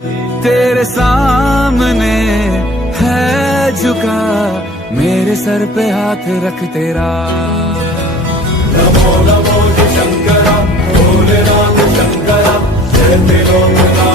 तेरे सामने है झुका, मेरे सर पे हाथ रख तेरा। नमो नमो शंकरा, भोलेनाथ शंकरा, जय लोकनाथ।